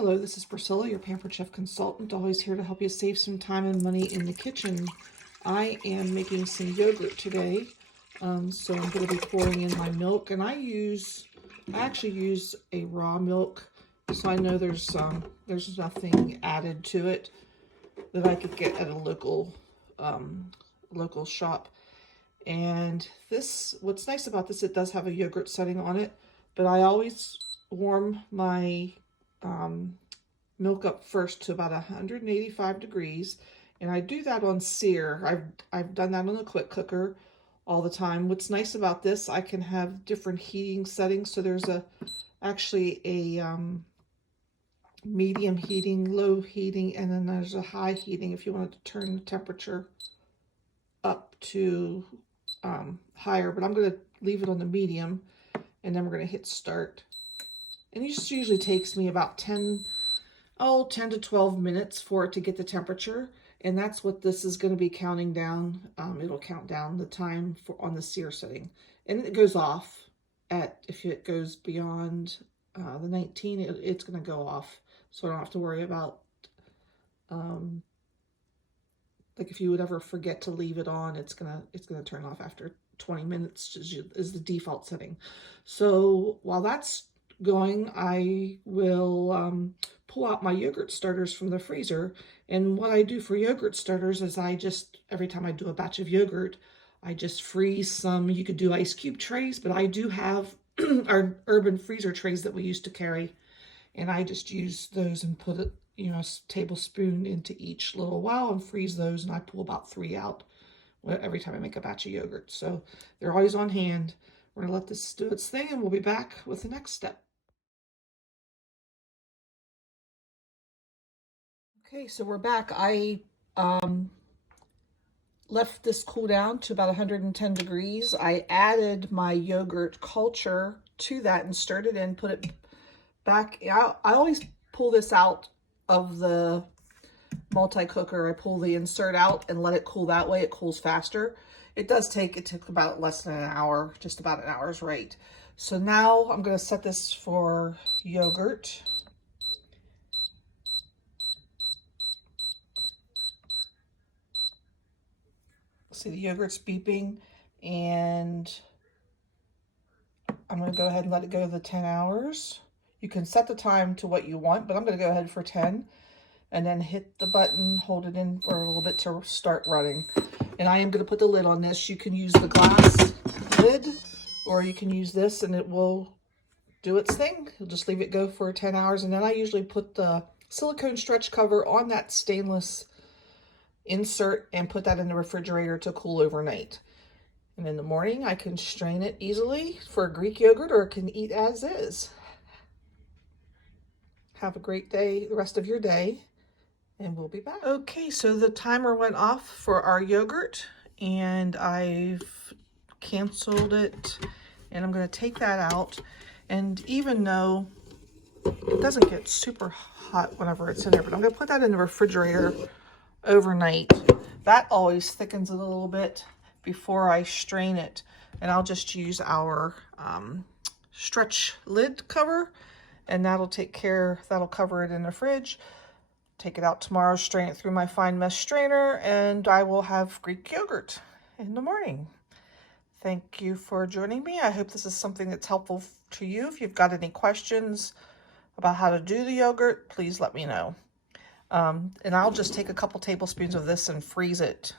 Hello, this is Priscilla, your Pampered Chef consultant, always here to help you save some time and money in the kitchen. I am making some yogurt today, so I'm going to be pouring in my milk, and I actually use a raw milk, so I know there's nothing added to it that I could get at a local shop. And what's nice about this, it does have a yogurt setting on it, but I always warm my milk up first to about 185 degrees, and I do that on sear. I've done that on a quick cooker all the time. What's nice about this, I can have different heating settings. So there's actually a medium heating, low heating, and then there's a high heating if you wanted to turn the temperature up to higher, but I'm going to leave it on the medium, and then we're going to hit start. And it usually takes me about 10 to 12 minutes for it to get the temperature, and that's what this is going to be counting down. It'll count down the time on the sear setting, and it goes off if it goes beyond the 19, it's going to go off, so I don't have to worry about like if you would ever forget to leave it on, it's gonna turn off after 20 minutes is the default setting. So while that's going, I will pull out my yogurt starters from the freezer. And what I do for yogurt starters is every time I do a batch of yogurt, I just freeze some. You could do ice cube trays, but I do have our urban freezer trays that we used to carry, and I just use those and put it, a tablespoon into each little well and freeze those, and I pull about 3 out every time I make a batch of yogurt. So they're always on hand. We're gonna let this do its thing, and we'll be back with the next step. Okay, so we're back. I left this cool down to about 110 degrees. I added my yogurt culture to that and stirred it in, put it back. I always pull this out of the multi-cooker. I pull the insert out and let it cool that way. It cools faster. It took about less than an hour, just about an hour's right. So now I'm going to set this for yogurt. See, the yogurt's beeping, and I'm going to go ahead and let it go to the 10 hours. You can set the time to what you want, but I'm going to go ahead for 10, and then hit the button, hold it in for a little bit to start running. And I am going to put the lid on this. You can use the glass lid, or you can use this, and it will do its thing. You'll just leave it go for 10 hours, and then I usually put the silicone stretch cover on that stainless insert and put that in the refrigerator to cool overnight. And in the morning, I can strain it easily for Greek yogurt, or can eat as is. Have a great day, the rest of your day, and we'll be back. Okay, so the timer went off for our yogurt, and I've canceled it, and I'm going to take that out. And even though it doesn't get super hot whenever it's in there, but I'm going to put that in the refrigerator overnight. That always thickens it a little bit before I strain it, and I'll just use our stretch lid cover, and that'll cover it in the fridge. Take it out tomorrow, strain it through my fine mesh strainer, and I will have Greek yogurt in the morning. Thank you for joining me. I hope this is something that's helpful to you. If you've got any questions about how to do the yogurt, please let me know. And I'll just take a couple tablespoons of this and freeze it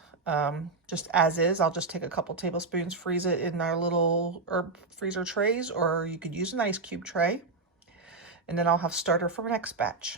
just as is. I'll just take a couple tablespoons, freeze it in our little herb freezer trays, or you could use an ice cube tray. And then I'll have starter for my next batch.